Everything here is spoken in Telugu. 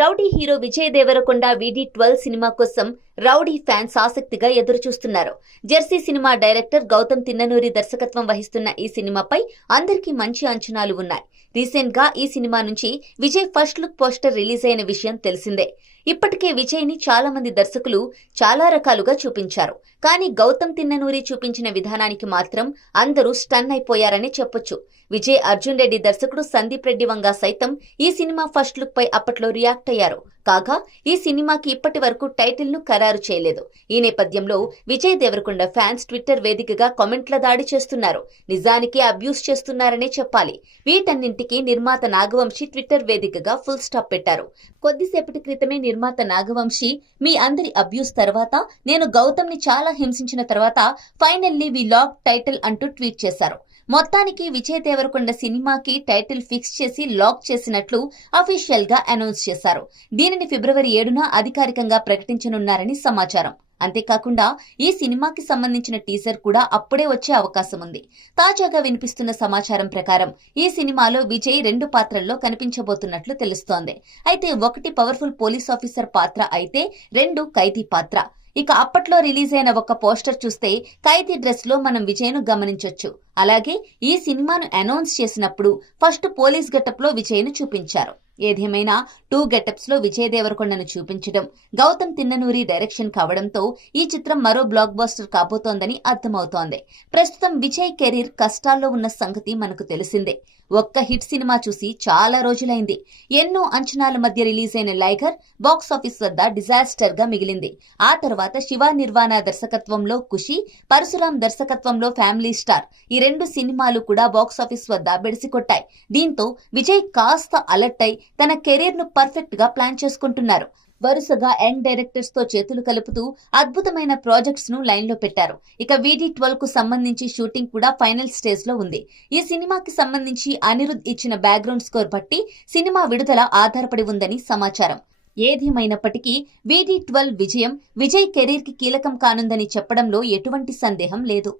Rowdy hero Vijay Deverakonda VD12 cinema కోసం రౌడీ ఫ్యాన్స్ ఆసక్తిగా ఎదురుచూస్తున్నారు. Jersey cinema director Gautam Tinnanuri దర్శకత్వం వహిస్తున్న ఈ సినిమాపై అందరికీ మంచి అంచనాలు ఉన్నాయి. రీసెంట్ గా ఈ సినిమా నుంచి Vijay first look poster release అయిన విషయం తెలిసిందే. ఇప్పటికే విజయ్ ని చాలా మంది దర్శకులు చాలా రకాలుగా చూపించారు. కానీ గౌతమ్ తిన్ననూరి చూపించిన విధానానికి మాత్రం అందరూ స్టన్ అయిపోయారని చెప్పొచ్చు. విజయ్ అర్జున్ రెడ్డి దర్శకుడు సందీప్ రెడ్డి వంగా సైతం ఈ సినిమా ఫస్ట్ లుక్ పై అప్పట్లో రియాక్ట్ అయ్యారు. కాగా ఈ సినిమాకి ఇప్పటి వరకు టైటిల్ ను ఖరారు చేయలేదు. ఈ నేపథ్యంలో విజయ్ దేవరకొండ ఫ్యాన్స్ ట్విట్టర్ వేదికగా కామెంట్ల దాడి చేస్తున్నారు. నిజానికి అబ్యూస్ చేస్తున్నారనే చెప్పాలి. వీటన్నింటికి నిర్మాత నాగవంశి ట్విట్టర్ వేదికగా ఫుల్ స్టాప్ పెట్టారు. కొద్దిసేపటి క్రితమే నిర్మాత నాగవంశి మీ అందరి అబ్యూస్ తర్వాత నేను గౌతమ్ ని చాలా హింసించిన తర్వాత ఫైనల్లీ వి లాక్ టైటిల్ అంటూ ట్వీట్ చేశారు. మొత్తానికి విజయ్ దేవరకొండ సినిమాకి టైటిల్ ఫిక్స్ చేసి లాక్ చేసినట్లు అఫీషియల్ గా అనౌన్స్ చేశారు. దీనిని ఫిబ్రవరి 7న అధికారికంగా ప్రకటించనున్నారని సమాచారం. అంతేకాకుండా ఈ సినిమాకి సంబంధించిన టీజర్ కూడా అప్పుడే వచ్చే అవకాశం ఉంది. తాజాగా వినిపిస్తున్న సమాచారం ప్రకారం ఈ సినిమాలో విజయ్ 2 పాత్రల్లో కనిపించబోతున్నట్లు తెలుస్తోంది. అయితే ఒకటి పవర్ఫుల్ పోలీస్ ఆఫీసర్ పాత్ర అయితే 2 ఖైదీ పాత్ర. ఇక అప్పట్లో రిలీజ్ అయిన ఒక పోస్టర్ చూస్తే ఖైదీ డ్రెస్ లో మనం విజయ్ ను గమనించొచ్చు. అలాగే ఈ సినిమాను అనౌన్స్ చేసినప్పుడు ఫస్ట్ పోలీస్ గెటప్ లో విజయ్ ను చూపించారు. ఏదేమైనా 2 గెటప్స్ లో విజయ్ దేవరకొండను చూపించడం గౌతమ్ తిన్ననూరి డైరెక్షన్ కావడంతో ఈ చిత్రం మరో బ్లాక్ బస్టర్ కాబోతోందని అర్థమవుతోంది. ప్రస్తుతం విజయ్ కెరీర్ కష్టాల్లో ఉన్న సంగతి మనకు తెలిసిందే. ఒక్క హిట్ సినిమా చూసి చాలా రోజులైంది. ఎన్నో అంచనాల మధ్య రిలీజ్ అయిన లైగర్ బాక్సాఫీస్ వద్ద డిజాస్టర్ గా మిగిలింది. ఆ తర్వాత శివ నిర్వాణ దర్శకత్వంలో ఖుషి, పరశురాం దర్శకత్వంలో ఫ్యామిలీ స్టార్ ఈ 2 సినిమాలు కూడా బాక్సాఫీస్ వద్ద బెడిసికొట్టాయి. దీంతో విజయ్ కాస్త అలర్ట్ అయి తన కెరీర్ ను పర్ఫెక్ట్ గా ప్లాన్ చేసుకుంటున్నారు. వరుసగా యంగ్ డైరెక్టర్స్ తో చేతులు కలుపుతూ అద్భుతమైన ప్రాజెక్ట్స్ ను లైన్ లో పెట్టారు. ఇక VD12 కు సంబంధించి షూటింగ్ కూడా ఫైనల్ స్టేజ్ లో ఉంది. ఈ సినిమాకి సంబంధించి అనిరుద్ ఇచ్చిన బ్యాక్గ్రౌండ్ స్కోర్ బట్టి సినిమా విడుదల ఆధారపడి ఉందని సమాచారం. ఏదేమైనప్పటికీ VD12 విజయం విజయ్ కెరీర్ కి కీలకం కానుందని చెప్పడంలో ఎటువంటి సందేహం లేదు.